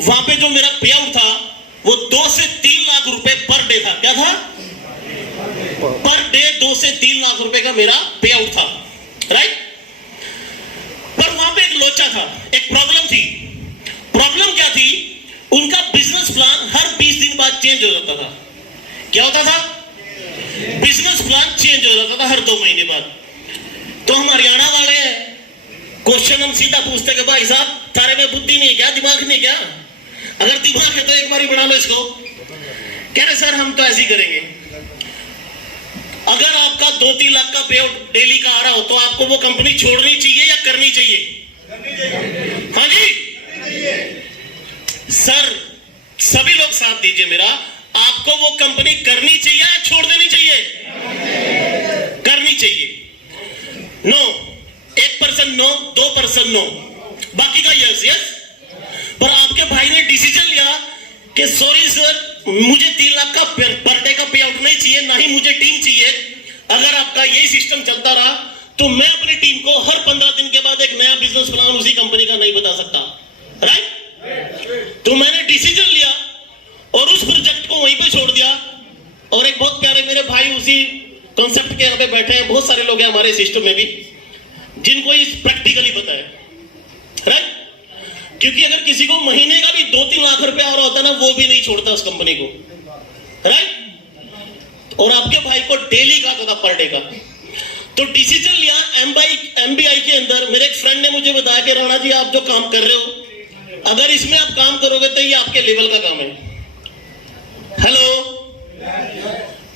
वहां पे जो मेरा पे आउट था वो 2 से 3 लाख रुपए पर डे था। क्या था? पर डे 2 से 3 लाख रुपए का मेरा पे आउट था, राइट। पर वहां पे एक लोचा था, एक प्रॉब्लम थी। प्रॉब्लम क्या थी? उनका बिजनेस प्लान हर 20 दिन बाद चेंज हो जाता था। क्या होता था? बिजनेस प्लान चेंज हो जाता था हर 2 महीने बाद। तो हम हरियाणा वाले हैं, क्वेश्चन हम सीधा पूछते कि भाई साहब तारे में बुद्धि नहीं है क्या, दिमाग नहीं क्या? अगर दिमाग है तो एक बार ही बना लो इसको। कह रहे सर हम तो ऐसे ही करेंगे। अगर आपका 2-3 लाख का पे आउट डेली का आ रहा हो तो आपको वो कंपनी छोड़नी चाहिए या करनी चाहिए? हाँ जी सर, सभी लोग साथ दीजिए मेरा। आपको वो कंपनी करनी चाहिए या छोड़ देनी चाहिए? करनी चाहिए। नो, 1% नो, 2% नो, बाकी का यस यस। पर आपके भाई ने डिसीजन लिया कि सॉरी सर मुझे 3 लाख का पर डे का पे आउट नहीं चाहिए, ना ही मुझे टीम चाहिए। अगर आपका यही सिस्टम चलता रहा तो मैं अपनी टीम को हर 15 दिन के बाद एक नया बिजनेस प्लान उसी कंपनी का नहीं बता सकता, राइट। तो मैंने डिसीजन लिया और उस प्रोजेक्ट को वहीं पे छोड़ दिया। और एक बहुत प्यारे मेरे भाई उसी कॉन्सेप्ट के यहाँ पे बैठे हैं, बहुत सारे लोग हैं हमारे सिस्टम में भी जिनको इस प्रैक्टिकली पता है, राइट। क्योंकि अगर किसी को महीने का भी 2-3 लाख रुपया आ रहा होता ना, वो भी नहीं छोड़ता उस कंपनी को, राइट। और आपके भाई को डेली का था, पर डे का। तो डिसीजन लिया एमबीआई के अंदर। मेरे एक फ्रेंड ने मुझे बताया कि राणा जी आप जो काम कर रहे हो, अगर इसमें आप काम करोगे तो ये आपके लेवल का काम है। हेलो,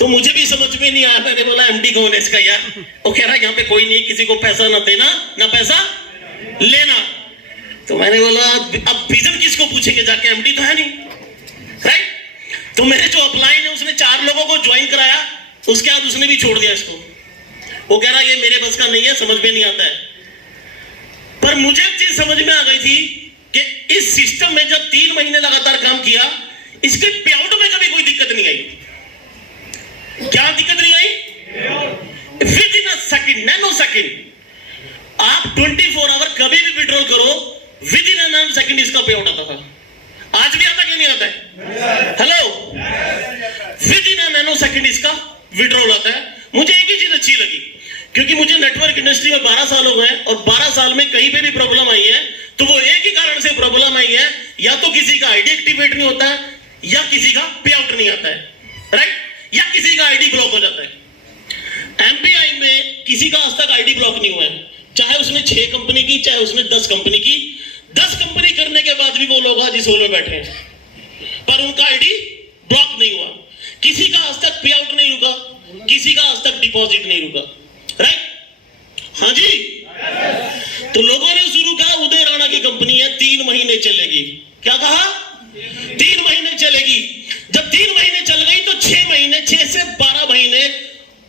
तो मुझे भी समझ में नहीं आया। मैंने बोला एमडी कौन है इसका यार? वो कह रहा यहाँ पे कोई नहीं, किसी को पैसा ना देना ना पैसा लेना। तो मैंने बोला अब विजन किसको पूछेंगे जाके, एमडी तो है नहीं, राइट। तो मेरे जो अपलाइन है उसने 4 लोगों को ज्वाइन कराया, उसके बाद उसने भी छोड़ दिया इसको। वो कह रहा ये मेरे बस का नहीं है, समझ में नहीं आता है। पर मुझे एक चीज समझ में आ गई थी कि इस सिस्टम में जब 3 महीने लगातार काम किया, इसके पे आउट में कभी कोई दिक्कत नहीं आई। क्या दिक्कत नहीं आई? Within a second, nano second आप 24 आवर कभी भी विड्रॉल करो, within a nano second इसका पे आउट आता था। आज भी आता कि नहीं आता है? Hello, with in a nano second इसका विड्रॉल आता है। मुझे एक ही चीज अच्छी लगी, क्योंकि मुझे नेटवर्क इंडस्ट्री में 12 साल हो गए और 12 साल में कहीं पे भी प्रॉब्लम आई है तो वो एक ही कारण से प्रॉब्लम आई है, या तो किसी का आईडी एक्टिवेट नहीं होता है, या किसी का पे आउट नहीं आता है, राइट, या किसी का आईडी ब्लॉक हो जाता है। एमपीआई में किसी का आज तक आईडी ब्लॉक नहीं हुआ है, चाहे उसने 6 कंपनी की, चाहे उसने 10 कंपनी की। 10 कंपनी करने के बाद भी वो लोग आज इस होल में बैठे हैं, पर उनका आईडी ब्लॉक नहीं हुआ। किसी का आज तक पे आउट नहीं रुका, किसी का आज तक डिपॉजिट नहीं रुका, राइट। हाँ जी, तो लोगों ने शुरू कहा उदय राणा की कंपनी है, 3 महीने चलेगी। क्या कहा? 3 महीने चलेगी। जब 3 महीने चल गई तो 6 महीने, 6 से 12 महीने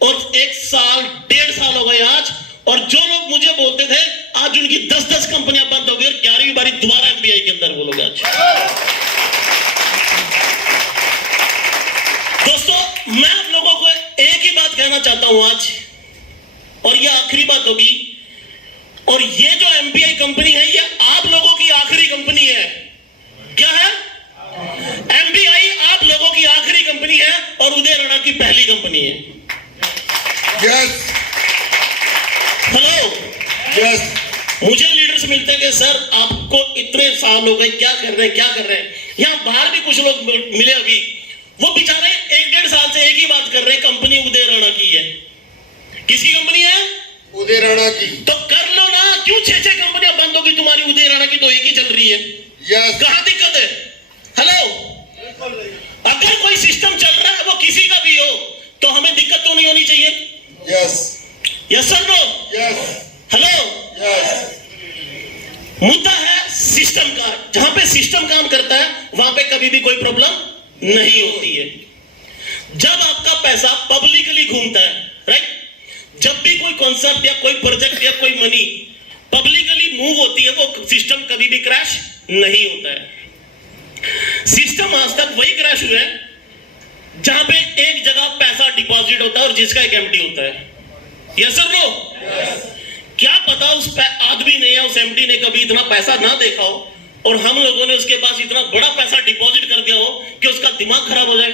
और 1 साल, 1.5 साल हो गए आज। और जो लोग मुझे बोलते थे आज उनकी 10-10 कंपनियां बंद हो गई और 11वीं बारी दोबारा एमबीआई के अंदर वो लोग आज। दोस्तों मैं आप लोगों को एक ही बात कहना चाहता हूं आज, और ये आखिरी बात होगी। और ये जो एमबीआई कंपनी है ये आप लोगों की आखिरी कंपनी है। क्या है? एमबीआई आप लोगों की आखिरी कंपनी है और उदय राणा की पहली कंपनी है। Yes, hello, yes. मुझे लीडर्स मिलते हैं कि सर आपको इतने साल हो गए, क्या कर रहे हैं, क्या कर रहे हैं। यहां बाहर भी कुछ लोग मिले अभी, वो बेचारे 1-1.5 साल से एक ही बात कर रहे हैं, कंपनी उदय राणा की है। किसकी कंपनी है? उदय राणा की। तो कर लो ना, क्यों 6-6 कंपनियां बंद होगी? तुम्हारी उदय राणा की तो एक ही चल रही है। यस। कहां दिक्कत है? हेलो, अगर कोई सिस्टम चल रहा है वो किसी का भी हो तो हमें दिक्कत तो नहीं होनी चाहिए। Yes, yes sir, no, yes, hello. Yes. मुद्दा है सिस्टम का। जहां पे सिस्टम काम करता है वहां पे कभी भी कोई प्रॉब्लम नहीं होती है। जब आपका पैसा पब्लिकली घूमता है, राइट, जब भी कोई कॉन्सेप्ट या कोई प्रोजेक्ट या कोई मनी पब्लिकली मूव होती है वो सिस्टम कभी भी क्रैश नहीं होता है। सिस्टम आज तक वही क्रैश हुआ है जहां पे एक जगह पैसा डिपॉजिट होता है और जिसका एक एमडी होता है। Yes sir, no. क्या पता उस आदमी ने या उस एमडी ने कभी इतना पैसा ना देखा हो और हम लोगों ने उसके पास इतना बड़ा पैसा डिपॉजिट कर दिया हो कि उसका दिमाग खराब हो जाए?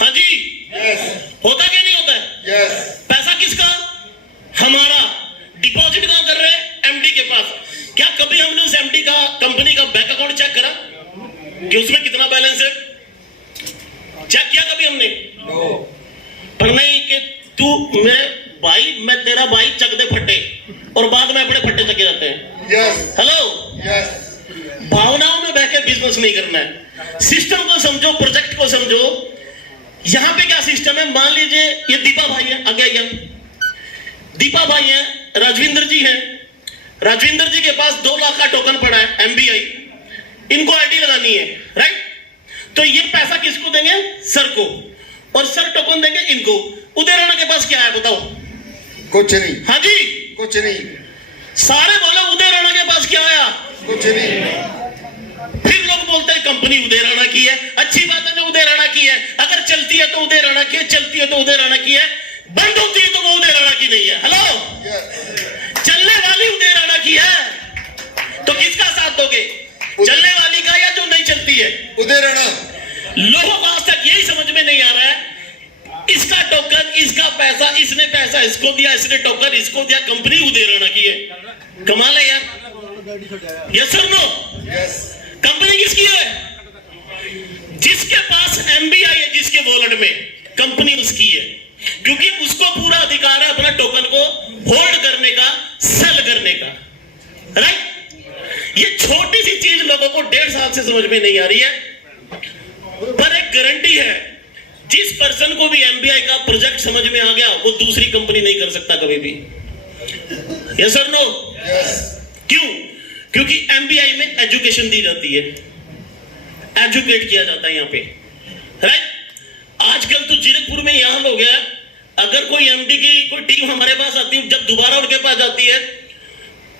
हाँ जी, यस होता क्या नहीं होता है? यस पैसा किसका? हमारा। डिपॉजिट कहां कर रहे हैं? एमडी के पास। क्या कभी हमने उस एमडी का, कंपनी का बैंक अकाउंट चेक करा कि उसमें कितना बैलेंस है? चेक किया कभी हमने? नो पर नहीं कि मैं तेरा भाई चक दे फट्टे, और बाद में अपने फट्टे चके जाते हैं। यस हेलो, यस भावनाओं में बह के बिजनेस नहीं करना है। सिस्टम को समझो, प्रोजेक्ट को समझो। यहां पे क्या सिस्टम है? मान लीजिए ये दीपा भाई है, आगे आइए। दीपा भाई है, राजविंदर जी हैं। राजविंदर जी के पास 2 लाख का टोकन पड़ा है एमबीआई, इनको आईडी लगानी है, राइट? तो ये पैसा किसको देंगे? सर को, और सर टोकन देंगे इनको। उदय राणा के पास क्या है बताओ? कुछ नहीं, हाँ जी, कुछ नहीं, सारे बोले उदय राणा के पास क्या आया? कुछ नहीं। फिर लोग बोलते हैं कंपनी उदय राणा की है। अच्छी बात है ना, उदय राणा की है। अगर चलती है तो उदय राणा की है, चलती है तो उदय राणा की है, बंद होती है तो वो उदय राणा की नहीं है। हेलो, चलने वाली उदय राणा की है, तो किसका साथ दोगे? चलने वाली का या जो नहीं चलती है? उदय राणा। लोगों को आज तक यही समझ में नहीं आ रहा है, इसका टोकन, इसका पैसा, इसने पैसा इसको दिया, इसने टोकन इसको दिया, कंपनी उदय राणा की है। कमाल है यार। Yes sir, no? Yes company किसकी है? जिसके पास एमबीआई है, जिसके वॉलेट में, कंपनी उसकी है, क्योंकि उसको पूरा अधिकार है अपना टोकन को होल्ड करने का, सेल करने का, राइट? ये छोटी सी चीज लोगों को 1.5 साल से समझ में नहीं आ रही है, पर एक गारंटी है, जिस पर्सन को भी एमबीआई का प्रोजेक्ट समझ में आ गया, वो दूसरी कंपनी नहीं कर सकता कभी भी। Yes sir, no? यस क्यों? क्योंकि एमबीआई में एजुकेशन दी जाती है, एजुकेट किया जाता है यहाँ पे, राइट? आजकल तो जीरकपुर में यहां हो गया, अगर कोई एमडी की कोई टीम हमारे पास आती है, जब दोबारा उनके पास जाती है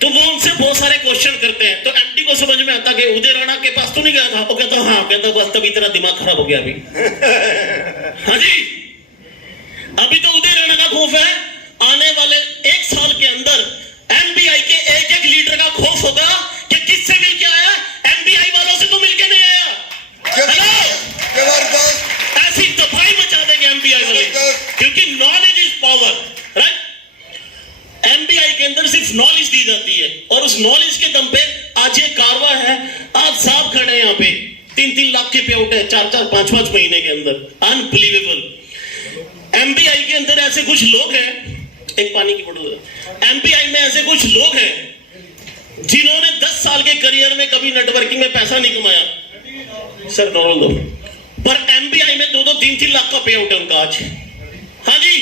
तो वो उनसे बहुत सारे क्वेश्चन करते हैं, तो एमडी को समझ में आता कि उदय राणा के पास तो नहीं गया था? वो कहता हाँ, कहता बस तभी तेरा दिमाग खराब हो गया अभी। हाँ जी, अभी तो उदय राणा का खौफ है, आने वाले 1 साल के अंदर एमबीआई के एक लीडर का खौफ होगा कि किससे मिलके आया? एमबीआई वालों से तो मिलके नहीं आया। हेलो, जबरदस्त, ऐसी तबाही मचा देंगे एमबीआई वाले, क्योंकि knowledge is power, right? MBI के अंदर सिर्फ नॉलेज दी जाती है, और उस नॉलेज के दम पे आज ये कारवा है, आज साहब खड़े हैं यहाँ पे, 3-3 लाख के पे आउट है 4-4, 5-5 महीने के अंदर, अनबिलीवेबल। एमबीआई के अंदर ऐसे कुछ लोग हैं, एक पानी की बोतल, एमबीआई में ऐसे कुछ लोग हैं जिन्होंने 10 साल के करियर में कभी नेटवर्किंग में पैसा नहीं कमाया, सर नॉर्मल दो, पर एमबीआई में 2-2, 3-3 लाख का पे आउट है उनका आज। हाँ जी,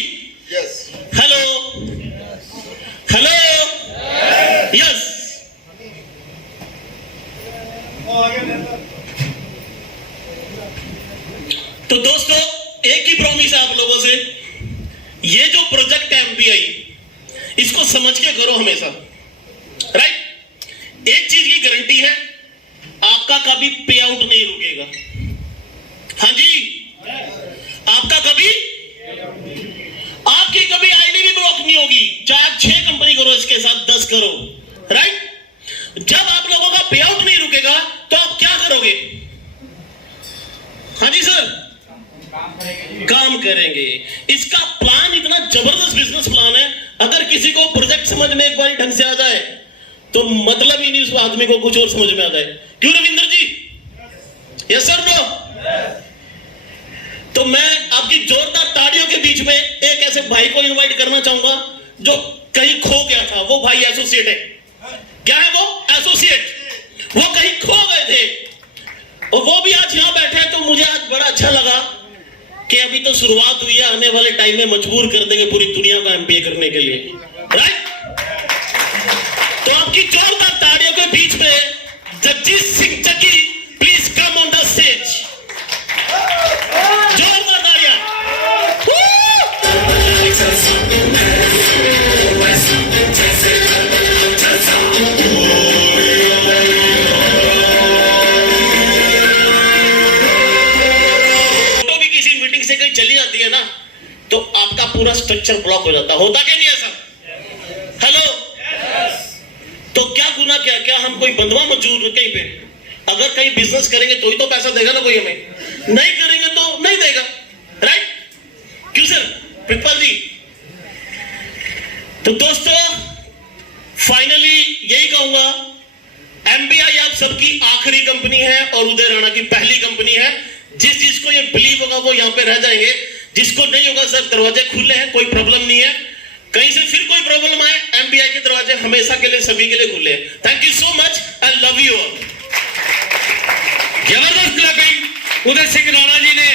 यस हेलो, हेलो, यस। तो दोस्तों, एक ही प्रॉमिस है आप लोगों से, ये जो प्रोजेक्ट है एमबीआई, इसको समझ के करो हमेशा, राइट? एक चीज की गारंटी है, आपका कभी पे आउट नहीं रुकेगा। हाँ जी, आपका कभी, आपकी कभी आईडी भी ब्लॉक नहीं होगी, चाहे आप 6 कंपनी करो, इसके साथ 10 करो, राइट? जब आप लोगों का पे आउट नहीं रुकेगा तो आप क्या करोगे? हाँ जी सर, काम करेंगे। इसका प्लान इतना जबरदस्त बिजनेस प्लान है, अगर किसी को प्रोजेक्ट समझ में एक बार ढंग से आ जाए तो मतलब ही नहीं उस आदमी को कुछ और समझ में आ जाए। क्यों Ravinder ji? Yes sir, no? तो मैं आपकी जोरदार ताड़ियों के बीच में एक ऐसे भाई को इनवाइट करना चाहूंगा जो कहीं खो गया था। वो भाई एसोसिएट है। क्या है वो? एसोसिएट। वो कहीं खो गए थे और वो भी आज यहां बैठे हैं, तो मुझे आज बड़ा अच्छा लगा कि अभी तो शुरुआत हुई है, आने वाले टाइम में मजबूर कर देंगे पूरी दुनिया को एमबीए करने के लिए, राइट? तो आपकी जोरदार ताड़ियों के बीच में जगजीत सिंह चकी, please come on the stage. जोरदार ताड़ियां। फोटो भी किसी मीटिंग से कहीं चली जाती है ना, तो आपका पूरा स्ट्रक्चर ब्लॉक हो जाता। होता क्या नहीं ऐसा? हेलो, तो क्या गुनाह क्या क्या हम कोई बंधुआ मजदूर कहीं पे, अगर कहीं बिजनेस करेंगे तो ही तो पैसा देगा ना कोई हमें, नहीं करेंगे तो नहीं देगा, राइट? क्यों सर प्रिंसिपल जी? तो दोस्तों फाइनली यही कहूंगा, एमबीआई आप सबकी आखिरी कंपनी है और उदय राणा की पहली कंपनी है। जिसको ये बिलीव होगा वो यहां पे रह जाएंगे, जिसको नहीं होगा सर दरवाजे खुले हैं, कोई प्रॉब्लम नहीं है। कहीं से फिर कोई प्रॉब्लम आए, एमबीआई के दरवाजे हमेशा के लिए सभी के लिए खुले हैं। Thank you so much and love you all. जबरदस्त क्लैपिंग उदय सिंह राणा जी ने